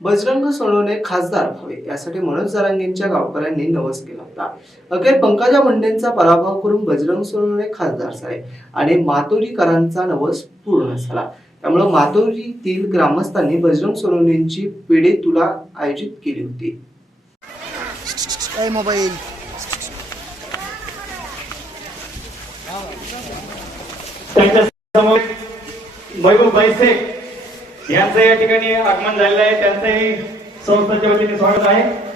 बजरंग सोनवणे खासदार व्हावे यासाठी मनोज जरांगेंच्या गावकऱ्यांनी नवस केला होता। अखेर पंकजा मुंडेंचा पराभव करून बजरंग सोनवणे खासदार झाले आणि मातोरीकरांचा नवस पूर्ण झाला। त्यामुळे मातोरीतील ग्रामस्थांनी बजरंग सोनवणेंची पेढे तुला आयोजित केली होती। मोबाईल समोर महबूब भाई शेख यांचं या ठिकाणी आगमन झालेलं आहे। त्यांचंही संस्थेच्या वतीने स्वागत आहे।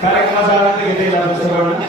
कार्यक्रमाचा आनंद घेतलेला सर्वांना।